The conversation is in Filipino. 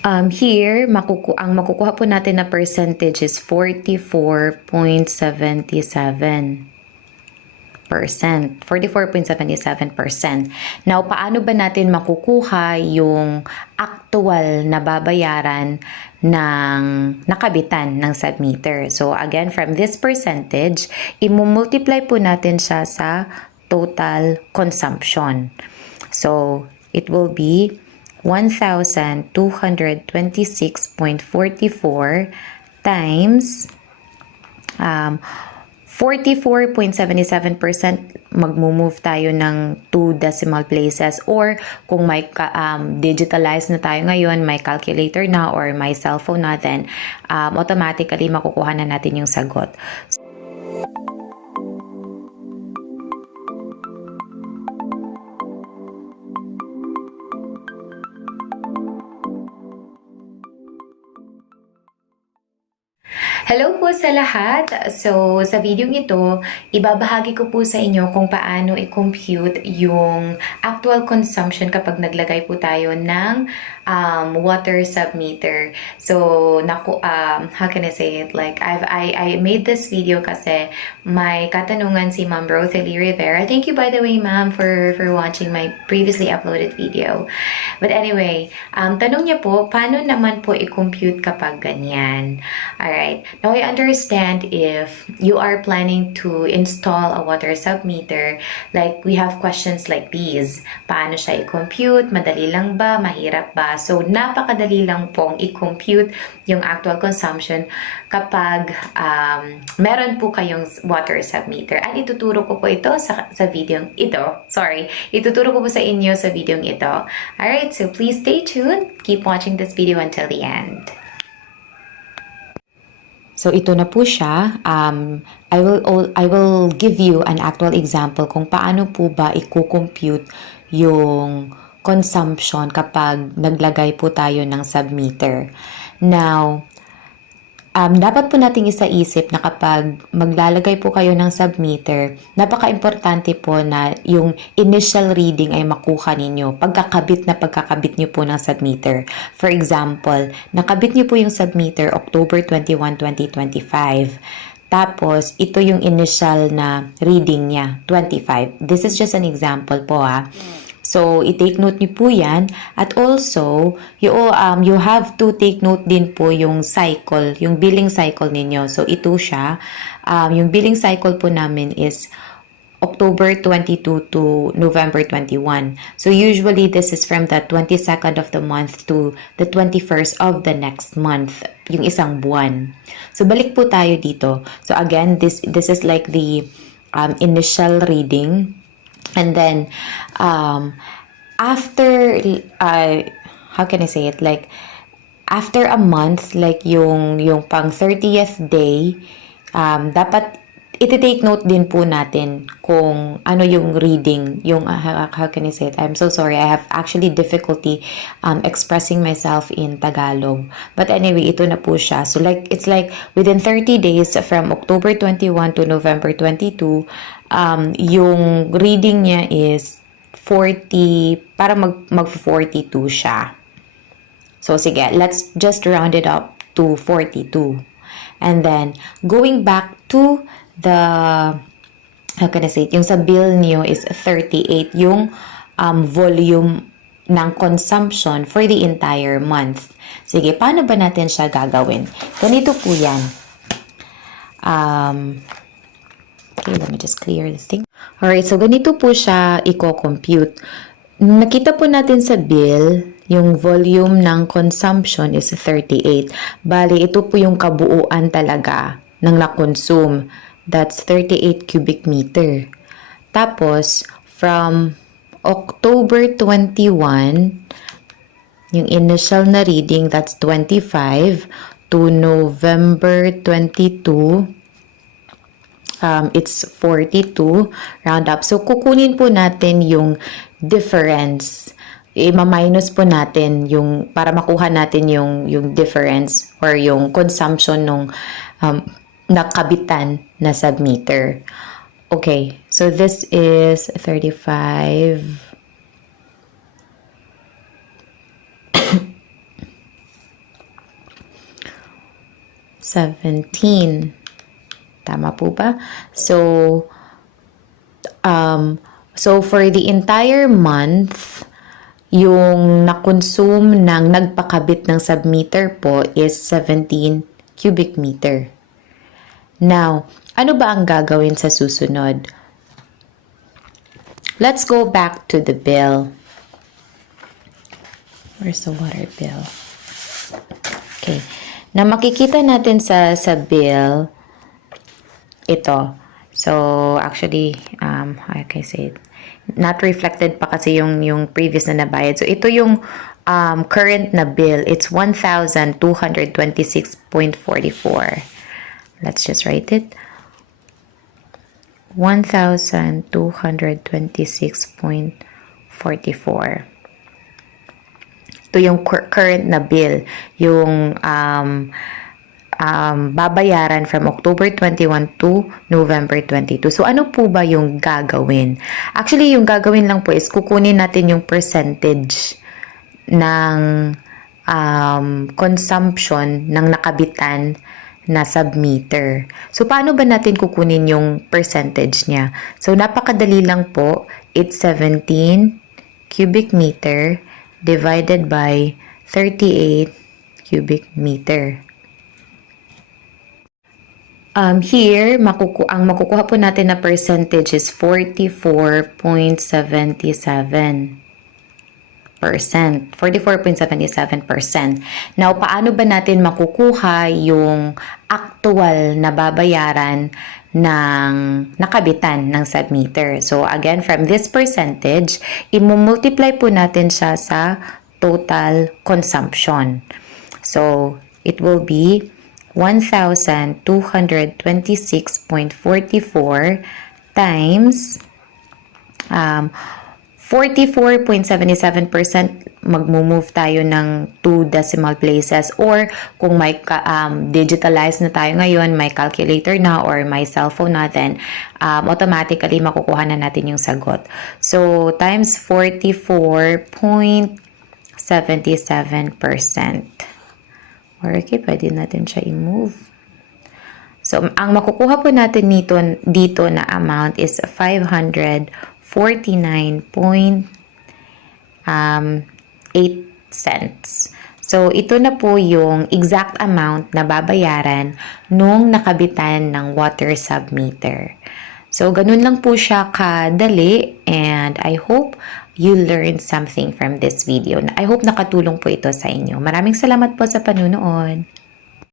Here, ang makukuha po natin na percentage is 44.77%. Now, paano ba natin makukuha yung actual na babayaran ng nakabitan ng submeter? So, again, from this percentage, i-multiply po natin siya sa total consumption. So, it will be 1,226.44 times 44.77%, magmo-move tayo ng 2 decimal places, or kung may digitalize na tayo ngayon, may calculator na or may cellphone na, then automatically makukuha na natin yung sagot. Hello po sa lahat! So, sa video ito, ibabahagi ko po sa inyo kung paano i-compute yung actual consumption kapag naglagay po tayo ng water submeter. So, how can I say it? Like, I made this video kasi may katanungan si Ma'am Rosalie Rivera. Thank you, by the way, Ma'am, for watching my previously uploaded video. But anyway, tanong niya po, paano naman po i-compute kapag ganyan? Alright. Now, I understand if you are planning to install a water submeter, like we have questions like these. Paano siya i-compute? Madali lang ba? Mahirap ba? So, napakadali lang pong i-compute yung actual consumption kapag meron po kayong water submeter. At ituturo ko po ito sa video ito. Sorry. Ituturo ko po sa inyo sa video ito. Alright, so please stay tuned. Keep watching this video until the end. So, ito na po siya. I will give you an actual example kung paano po ba i-compute yung consumption kapag naglagay po tayo ng submeter. Now, dapat po nating isaisip na kapag maglalagay po kayo ng submeter, napaka-importante po na yung initial reading ay makuha ninyo pagkakabit nyo po ng submeter. For example, nakabit nyo po yung submeter October 21, 2025. Tapos, ito yung initial na reading niya, 25. This is just an example po ha. So, i-take note niyo po yan. At also, you have to take note din po yung cycle, yung billing cycle ninyo. So, ito siya. Yung billing cycle po namin is October 22 to November 21. So, usually, this is from the 22nd of the month to the 21st of the next month, yung isang buwan. So, balik po tayo dito. So, again, this is like the initial reading. And then, after, how can I say it? Like, after a month, like yung pang 30th day, dapat iti-take note din po natin kung ano yung reading, yung, how can I say it? I'm so sorry. I have actually difficulty expressing myself in Tagalog. But anyway, ito na po siya. So, like, it's like within 30 days from October 21 to November 22, yung reading niya is 40, para mag-42 siya. So, sige, let's just round it up to 42. And then, going back to the, how can I say it, yung sa bill niyo is 38, yung volume ng consumption for the entire month. Sige, paano ba natin siya gagawin? Ganito po yan. Okay, let me just clear this thing. Alright, so ganito po siya i-compute. Nakita po natin sa bill, yung volume ng consumption is 38. Bali, ito po yung kabuuan talaga ng na-consume. That's 38 cubic meter. Tapos, from October 21, yung initial na reading, that's 25, to November 22, it's 42, round up. So, kukunin po natin yung difference. I-minus po natin yung, para makuha natin yung difference or yung consumption nung nakabitan na submeter. Okay, so this is 35. 17. Tama po ba? So for the entire month, yung na-consume ng nagpakabit ng submeter po is 17 cubic meter. Now, ano ba ang gagawin sa susunod? Let's go back to the bill. Where's the water bill? Okay. Na makikita natin sa bill, ito. So, actually, how can I say it? Not reflected pa kasi yung previous na nabayad. So, ito yung current na bill. It's 1,226.44. Let's just write it. 1,226.44. Ito yung current na bill. Yung babayaran from October 21 to November 22. So, ano po ba yung gagawin? Actually, yung gagawin lang po is kukunin natin yung percentage ng consumption ng nakabitan na submeter. So, paano ba natin kukunin yung percentage niya? So, napakadali lang po. It's 17 cubic meter divided by 38 cubic meter. Here, ang makukuha po natin na percentage is 44.77%. 44.77%. Now, paano ba natin makukuha yung actual na babayaran ng nakabitan ng submeter? So, again, from this percentage, i-multiply po natin siya sa total consumption. So, it will be 1,226.44 times 44.77%, magmo-move tayo ng 2 decimal places, or kung may digitalize na tayo ngayon, may calculator na or may cellphone natin, automatically makukuha na natin yung sagot. So, times 44.77%. Okay, pwede natin siya i-move. So, ang makukuha po natin dito na amount is 549.8 cents. So, ito na po yung exact amount na babayaran nung nakabitan ng water submeter. So, ganun lang po siya kadali, and I hope you learned something from this video. I hope nakatulong po ito sa inyo. Maraming salamat po sa panunood.